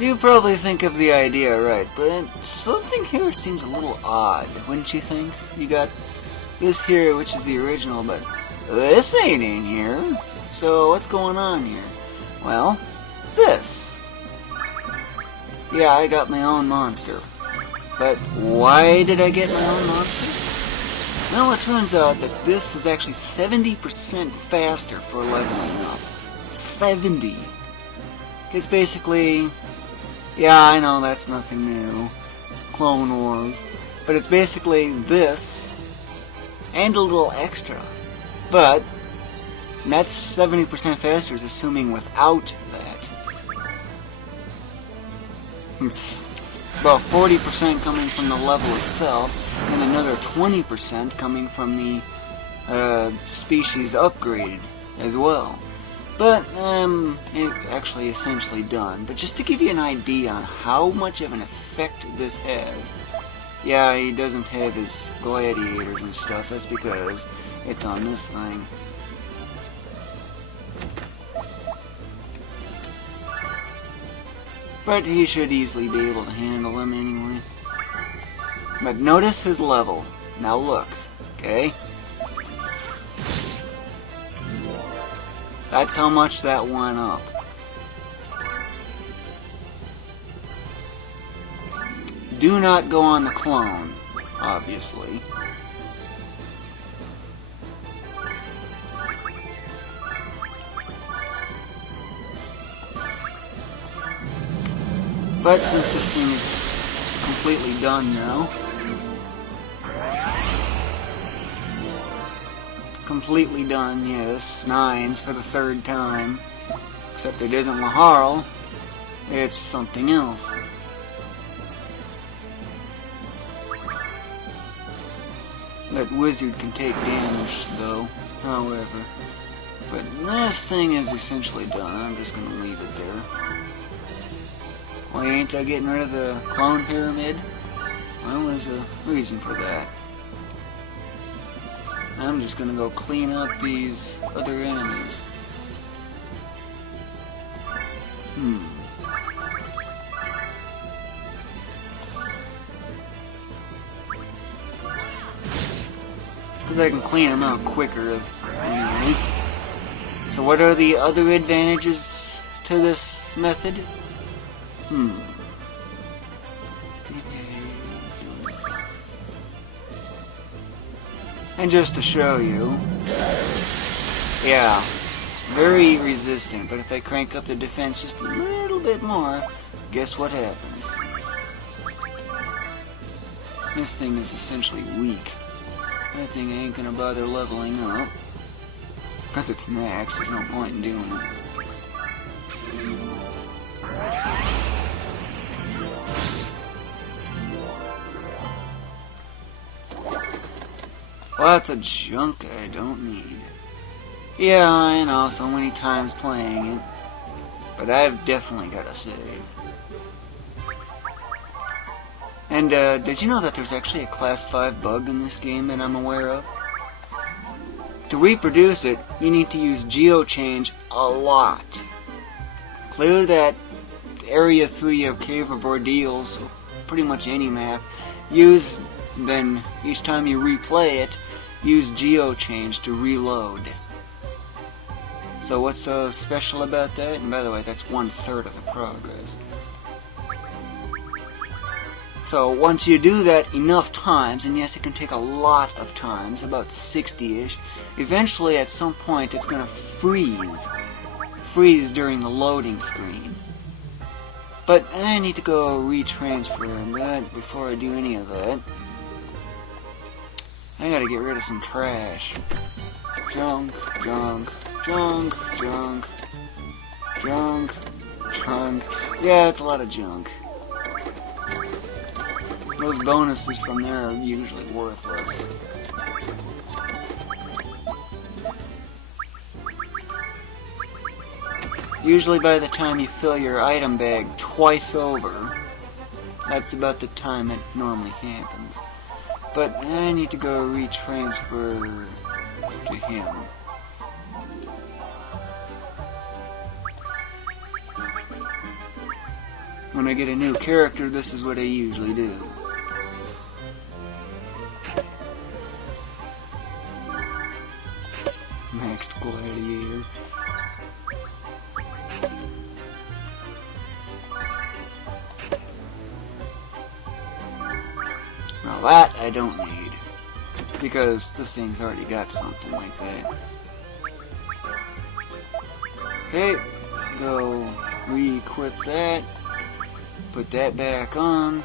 You probably think of the idea right, but something here seems a little odd, wouldn't you think? You got this here, which is the original, but this ain't in here. So what's going on here? Well, this. Yeah, I got my own monster. But why did I get my own monster? Well, it turns out that this is actually 70% faster for leveling up. 70. It's basically... Yeah, I know that's nothing new. Clone Wars. But it's basically this and a little extra. But that's 70% faster is assuming without that. It's about 40% coming from the level itself and another 20% coming from the species upgraded as well. But, it's actually essentially done. But just to give you an idea on how much of an effect this has, yeah, he doesn't have his gladiators and stuff. That's because it's on this thing. But he should easily be able to handle them anyway. But notice his level. Now look, okay? That's how much that went up. Do not go on the clone, obviously. But since this thing is completely done now, completely done, yes, 9s for the 3rd time, except it isn't Laharl, it's something else. That wizard can take damage, though, however. But this thing is essentially done. I'm just going to leave it there. Why ain't I getting rid of the clone pyramid? Well, there's a reason for that. I'm just going to go clean up these other enemies. Because I can clean them out quicker anyway. So what are the other advantages to this method? And just to show you, yeah, very resistant, but if I crank up the defense just a little bit more, guess what happens? This thing is essentially weak. That thing ain't gonna bother leveling up. Because it's max, there's no point in doing it. Lots of junk I don't need. Yeah, I know, so many times playing it. But I've definitely got to save. And, did you know that there's actually a Class 5 bug in this game that I'm aware of? To reproduce it, you need to use geochange a lot. Clear that area 3 of Cave of Ordeals, pretty much any map. Then each time you replay it, use geochange to reload. So what's so special about that? And by the way, that's 1/3 of the progress. So once you do that enough times, and yes, it can take a lot of times, about 60-ish, eventually at some point it's going to freeze during the loading screen. But I need to go retransfer that before I do any of that. I gotta get rid of some trash. Junk. Yeah, it's a lot of junk. Those bonuses from there are usually worthless. Usually by the time you fill your item bag twice over, that's about the time it normally happens. But I need to go retransfer to him. When I get a new character, this is what I usually do. Maxed Gladiator. Now that I don't need, because this thing's already got something like that. Okay, go re-equip that, put that back on.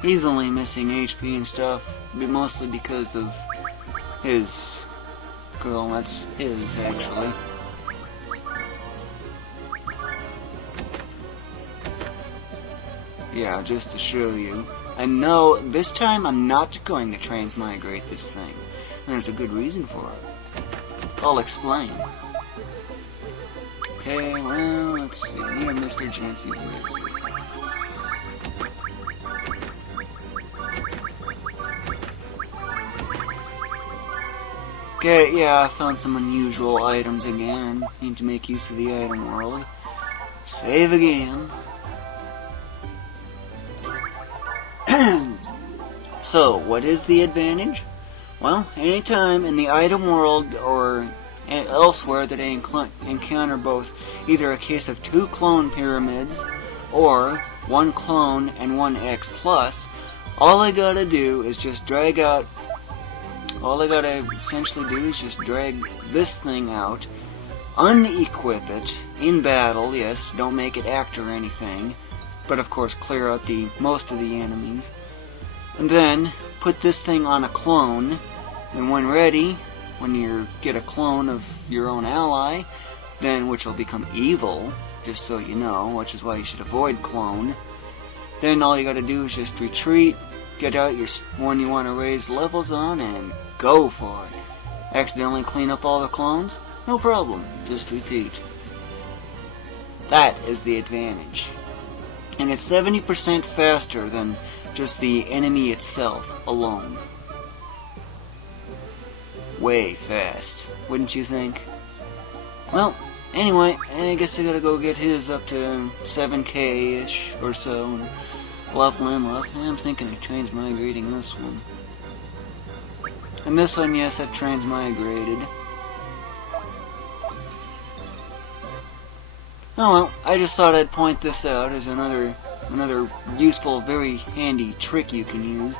He's only missing HP and stuff, but mostly because of his... Well, that's his, actually. Yeah, just to show you. And no, this time I'm not going to transmigrate this thing. And there's a good reason for it. I'll explain. Okay, well, let's see. Near Mr. Jancy's legacy. Okay, yeah, I found some unusual items again. Need to make use of the item world. Save again. So, what is the advantage? Well, anytime in the item world or elsewhere that I encounter both either a case of 2 clone pyramids or 1 clone and 1 X plus, all I gotta do is just drag out, all I gotta essentially do is just drag this thing out, unequip it in battle, yes, don't make it act or anything, but of course clear out most of the enemies. And then put this thing on a clone, and when ready, when you get a clone of your own ally, then which will become evil, just so you know, which is why you should avoid clone, then all you gotta do is just retreat, get out your one you want to raise levels on, and go for it. Accidentally clean up all the clones? No problem, just repeat. That is the advantage. And it's 70% faster than just the enemy itself alone. Way fast, wouldn't you think? Well, anyway, I guess I gotta go get his up to 7k-ish or so and level him up. I'm thinking of transmigrating this one. And this one, yes, I've transmigrated. Oh well, I just thought I'd point this out as another useful, very handy trick you can use.